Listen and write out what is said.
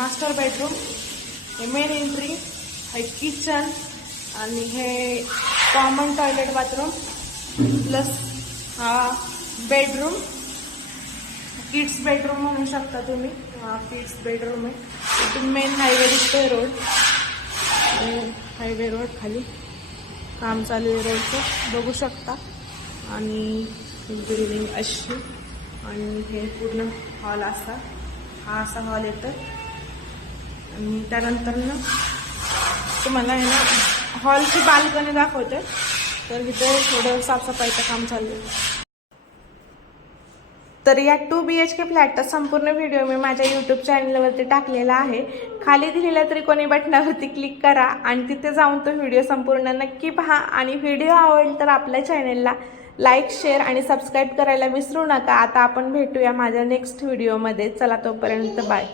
Master bedroom, हे main entry, हे kitchen आणि हे कॉमन टॉयलेट बाथरूम प्लस हा बेडरूम, किड्स बेडरूम म्हणू शकता तुम्ही. हा किड्स बेडरूम आहे. इथून मेन हायवे दिसतोय रोड, हायवे रोड खाली काम चालू आहे रोडचं बघू शकता. आणि बिल्डिंग अशी आणि हे पूर्ण हॉल असा, हा असा हॉल येतो. आणि त्यानंतर ना तुम्हाला आहे ना हॉलची बाल्कनी दाखवते. तर इथे थोडं साफसफाईचं काम चालू आहे. तर या 2 BHK फ्लॅटचा संपूर्ण व्हिडिओ मी माझ्या यूट्यूब चॅनलवरती टाकलेला आहे. खाली दिलेल्या त्रिकोणी बटनावरती क्लिक करा आणि तिथे जाऊन तो व्हिडिओ संपूर्ण नक्की पहा. आणि व्हिडिओ आवडेल तर आपल्या चॅनलला लाईक, शेअर आणि सबस्क्राईब करायला विसरू नका. आता आपण भेटूया माझ्या नेक्स्ट व्हिडिओमध्ये. चला तोपर्यंत बाय.